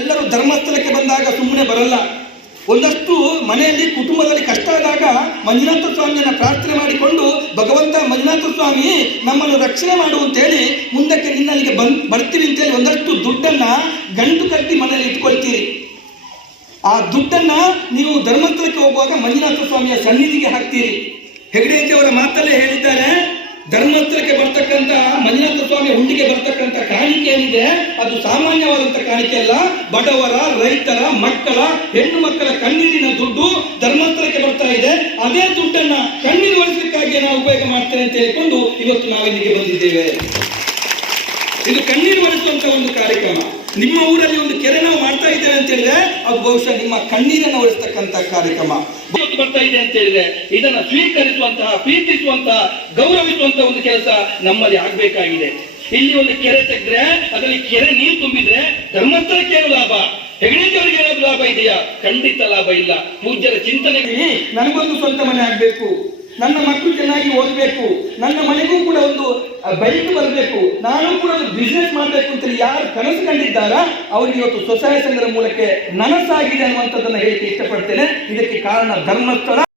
ಎಲ್ಲರೂ ಧರ್ಮಸ್ಥಳಕ್ಕೆ ಬಂದಾಗ ಸುಮ್ಮನೆ ಬರಲ್ಲ. ಒಂದಷ್ಟು ಮನೆಯಲ್ಲಿ ಕುಟುಂಬದಲ್ಲಿ ಕಷ್ಟ ಆದಾಗ ಮಂಜುನಾಥ ಸ್ವಾಮಿಯನ್ನ ಪ್ರಾರ್ಥನೆ ಮಾಡಿಕೊಂಡು, ಭಗವಂತ ಮಂಜುನಾಥ ಸ್ವಾಮಿ ನಮ್ಮನ್ನು ರಕ್ಷಣೆ ಮಾಡುವಂತೇಳಿ ಮುಂದಕ್ಕೆ ನಿನ್ನಲ್ಲಿಗೆ ಬರ್ತೀವಿ ಅಂತೇಳಿ ಒಂದಷ್ಟು ದುಡ್ಡನ್ನ ಗಂಟು ಕಟ್ಟಿ ಮನೆಯಲ್ಲಿ ಇಟ್ಕೊಳ್ತೀರಿ. ಆ ದುಡ್ಡನ್ನ ನೀವು ಧರ್ಮಸ್ಥಳಕ್ಕೆ ಹೋಗುವಾಗ ಮಂಜುನಾಥ ಸ್ವಾಮಿಯ ಸನ್ನಿಧಿಗೆ ಹಾಕ್ತೀರಿ. ಹೆಗಡೆಯವರ ಮಾತಲ್ಲೇ ಹೇಳಿದ್ದಾರೆ, ಧರ್ಮಸ್ಥಳಕ್ಕೆ ಬರ್ತಕ್ಕಂಥ ಮಂಜುನಾಥ ಸ್ವಾಮಿ ಹುಂಡಿಗೆ ಬರ್ತಕ್ಕಂಥ ಕಾಣಿಕೆ ಏನಿದೆ ಅದು ಸಾಮಾನ್ಯವಾದಂಥ ಕಾಣಿಕೆ ಅಲ್ಲ. ಬಡವರ, ರೈತರ, ಮಕ್ಕಳ, ಹೆಣ್ಣು ಮಕ್ಕಳ ಕಣ್ಣೀರಿನ ದುಡ್ಡು ಧರ್ಮಸ್ಥಳಕ್ಕೆ ಬರ್ತಾ ಇದೆ. ಅದೇ ದುಡ್ಡನ್ನ ಕಣ್ಣೀರು ಒರೆಸಲಿಕ್ಕಾಗಿ ನಾವು ಉಪಯೋಗ ಮಾಡ್ತೇನೆ ಅಂತ ಹೇಳಿಕೊಂಡು ಇವತ್ತು ನಾವು ಇಲ್ಲಿಗೆ ಬಂದಿದ್ದೇವೆ. ಇದು ಕಣ್ಣೀರು ಒರೆಸುವಂತ ಒಂದು ಕಾರ್ಯಕ್ರಮ. ನಿಮ್ಮ ಊರಲ್ಲಿ ಒಂದು ಕೆರೆ ನಾವು ಮಾಡ್ತಾ ಇದ್ದೇವೆ ಅಂತ ಹೇಳಿದ್ರೆ ಅದು ಬಹುಶಃ ನಿಮ್ಮ ಕಣ್ಣೀರನ್ನು ಒರೆಸ್ತಕ್ಕಂಥ ಕಾರ್ಯಕ್ರಮ ಬರ್ತಾ ಇದೆ ಅಂತ ಹೇಳಿದ್ರೆ ಇದನ್ನ ಸ್ವೀಕರಿಸುವಂತಹ, ಪ್ರೀತಿಸುವಂತಹ, ಗೌರವಿಸುವಂತಹ ಒಂದು ಕೆಲಸ ನಮ್ಮಲ್ಲಿ ಆಗ್ಬೇಕಾಗಿದೆ. ಇಲ್ಲಿ ಒಂದು ಕೆರೆ ತೆಗೆದ್ರೆ ಅದರಲ್ಲಿ ಕೆರೆ ನೀರು ತುಂಬಿದ್ರೆ ಧರ್ಮಸ್ಥಳಕ್ಕೆ ಏನು ಲಾಭ? ಹೆಗಡೆಯವರಿಗೆ ಏನಾದ್ರು ಲಾಭ ಇದೆಯಾ? ಖಂಡಿತ ಲಾಭ ಇಲ್ಲ. ಪೂಜ್ಯರ ಚಿಂತನೆಗೆ ನನಗೊಂದು ಸ್ವಂತ ಮನೆ ಆಗ್ಬೇಕು, ನನ್ನ ಮಕ್ಕಳು ಚೆನ್ನಾಗಿ ಓದಬೇಕು, ನನ್ನ ಮನೆಗೂ ಕೂಡ ಒಂದು ಬೈಕ್ ಬರಬೇಕು, ನಾನು ಕೂಡ ಒಂದು ಬಿಸ್ನೆಸ್ ಮಾಡಬೇಕು ಅಂತ ಯಾರು ಕನಸು ಕಂಡಿದ್ದಾರ ಅವರಿಗೆ ಇವತ್ತು ಸ್ವಸಹಾಯ ಸಂಘದ ಮೂಲಕ ನನಸಾಗಿದೆ ಅನ್ನುವಂಥದ್ದನ್ನ ಹೇಳಿಕೆ ಇಷ್ಟಪಡ್ತೇನೆ. ಇದಕ್ಕೆ ಕಾರಣ ಧರ್ಮಸ್ಥಳ.